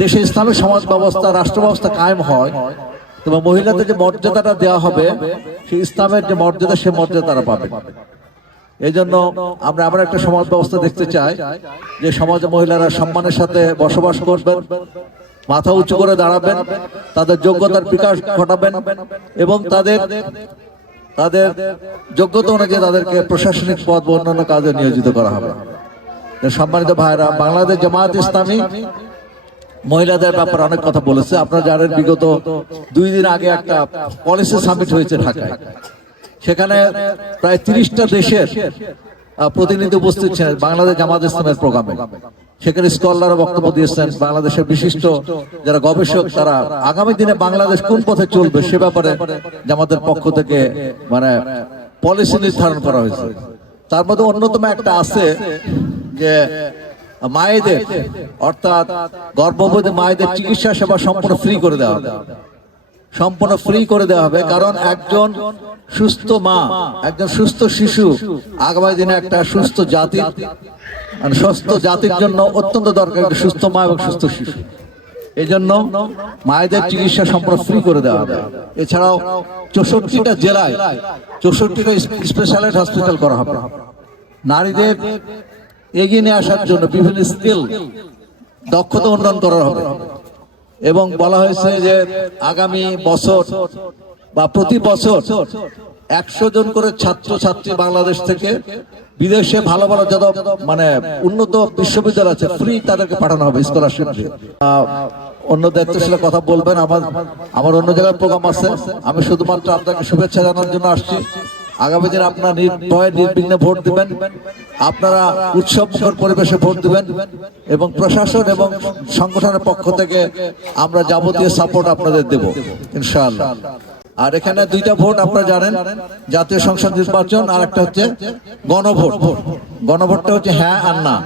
দেশে ইসলামিক সমাজ ব্যবস্থা, রাষ্ট্র ব্যবস্থা কায়েম হয়, তবে মহিলাদের যে মর্যাদাটা দেওয়া হবে, সেই ইসলামের যে মর্যাদা, সে মর্যাদা তারা পাবে। এই জন্য আমরা এমন একটা সমাজ ব্যবস্থা দেখতে চাই, যে সমাজে মহিলারা সম্মানের সাথে বসবাস করবেন, মাথা উঁচু করে দাঁড়াবেন, তাদের যোগ্যতার বিকাশ ঘটাবেন এবং তাদের তাদের যোগ্যতা অনুযায়ী তাদেরকে প্রশাসনিক পদ বা অন্যান্য কাজে নিয়োজিত করা হবে। সম্মানিত ভাইরা বাংলাদেশ জামায়াত ইসলামী মহিলাদের ব্যাপারে অনেক কথা বলেছে। আপনারা জানেন বিগত দুই দিন আগে একটা পলিসি সামিট হয়েছে ঢাকায়। সেখানে প্রায় তিরিশটা দেশের প্রতিনিধি উপস্থিত ছিলেন বাংলাদেশ জামাত ইসলামের প্রোগ্রামে। সেখানে স্কলাররা বক্তব্য দিয়েছেন, বাংলাদেশের বিশিষ্ট যারা গবেষক, তারা আগামী দিনে বাংলাদেশ কোন পথে চলবে সে ব্যাপারে জামাতের পক্ষ থেকে মানে পলিসি নির্ধারণ করা হয়েছে। তার মধ্যে অন্যতম একটা আছে যে মায়েদের, অর্থাৎ গর্ভবতী মায়েদের চিকিৎসা সেবা সম্পূর্ণ ফ্রি করে দেওয়া হবে। সম্পূর্ণ ফ্রি করে দেওয়া হবে, কারণ একজন সুস্থ মা, একজন সুস্থ শিশু আগামী দিনে একটা সুস্থ জাতির সুস্থ জাতির জন্য অত্যন্ত দরকার সুস্থ মা এবং সুস্থ শিশু। এই জন্য মায়েদের চিকিৎসা সম্পূর্ণ ফ্রি করে দেওয়া হবে। এছাড়াও চৌষট্টিটা জেলায়, চৌষট্টিটা স্পেশালাইজ হসপিটাল করা হবে। নারীদের এগিয়ে নিয়ে আসার জন্য বিভিন্ন স্কিল দক্ষতা উন্নয়ন করা হবে। এবং বলা হয়েছে যে আগামী বছর বা প্রতি বছর একশো জন করে ছাত্র ছাত্রী বাংলাদেশ থেকে বিদেশে ভালো ভালো যত মানে উন্নত বিশ্ববিদ্যালয় আছে ফ্রি তাদেরকে পাঠানো হবে স্কলারশিপ অন্য দায়িত্বশীল কথা বলবেন, আমার আমার অন্য জায়গায় প্রোগ্রাম আছে। আমি শুধুমাত্র আপনাকে শুভেচ্ছা জানানোর জন্য আসছি। আগামী দিন আপনার নির্ভয় নির্বিঘ্নে ভোট দেবেন। আপনারা উৎসব পরিবেশে ভোট দেবেন এবং প্রশাসন এবং সংগঠনের পক্ষ থেকে আমরা যাবতীয় সাপোর্ট আপনাদের দেব, ইনশাআল্লাহ। আর এখানে দুইটা ভোট আপনারা জানেন, জাতীয় সংসদ নির্বাচন আর একটা হচ্ছে গণভোট। গণভোটটা হচ্ছে হ্যাঁ আর না।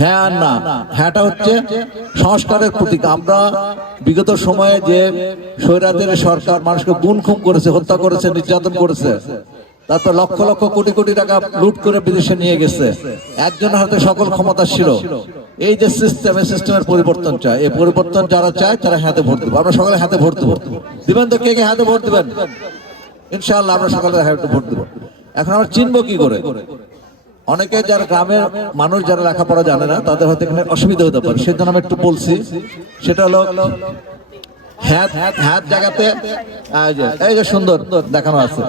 হ্যাঁ না। হ্যাঁটা হচ্ছে সংস্কারের প্রতীক। আমরা বিগত সময়ে যে স্বৈরাদের সরকার মানুষকে গুণ খুম করেছে, হত্যা করেছে, নির্যাতন করেছে তারপর লক্ষ লক্ষ কোটি কোটি টাকা লুট করে বিদেশে নিয়ে গেছে। একজন হাতে সকল ক্ষমতা ছিল। এই যে সিস্টেম এই সিস্টেমের পরিবর্তন চায়। এই পরিবর্তন যারা চায়, তারা হাতে ভোট দেবো। আমরা সকালে হাতে ভোট দেবো। দিবেন তো কে কে হাতে ভোট দেবেন? ইনশাআল্লাহ আমরা সকালে হাতে ভোট দেবো। এখন আমরা চিনবো কি করে? অনেকে যারা গ্রামের মানুষ যারা লেখাপড়া জানে না, তাদের হয়তো এখানে অসুবিধা হতে পারে। সেজন্য আমি একটু বলছি, সেটা হলো হ্যাঁ হ্যাঁ জায়গাতে, এই যে সুন্দর দেখানো আছে।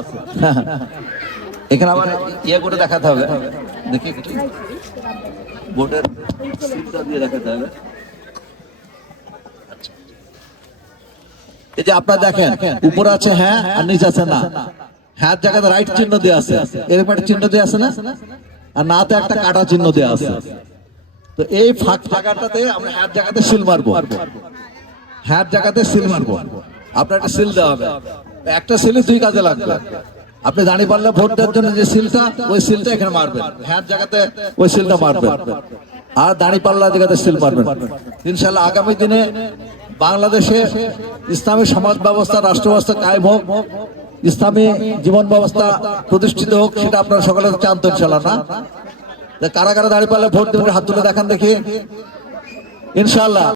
এখানে আবার ইয়ে করে দেখাতে হবে। দেখি বোর্ডের দিয়ে দেখাতে হবে। এই যে আপনারা দেখেন, উপরে আছে হ্যাঁ আর নিচে আছে না। হ্যাঁ জায়গাতে রাইট চিহ্ন দিয়ে আছে। এরকম চিহ্ন দেওয়া আছে না? আর নাতে একটা কাটা চিহ্ন দেওয়া আছে। তো এই ফাঁক ফাঁকাটাতে আমরা হ্যাঁ জায়গাতে সিল মারবো। হ্যাঁ জায়গাতে সিল মারবো। আপনার একটা সিল দেওয়া হবে। একটা সিলই দুই কাজে লাগবে। আপনি দাঁড়িয়ে পারলে ভোট দেওয়ার জন্য যে সিলটা, ওই সিলটা এখানে মারবেন। হ্যাঁ জায়গাতে ওই সিলটা মারবেন। আর দাঁড়িয়ে পাল্লা জায়গাতে সিল মারবেন। ইনশাল্লাহ আগামী দিনে বাংলাদেশে ইসলামী সমাজ ব্যবস্থা রাষ্ট্র ব্যবস্থা কায়েম হোক। ইসলামী জীবন ব্যবস্থা প্রতিষ্ঠিত হোক, সেটা আপনার সকালে চান তো ইনশাল্লাহ না? কারা কারা দাঁড়িয়ে পারলে ভোট দেবেন, হাত তুলে দেখান দেখি। ইনশাল্লাহ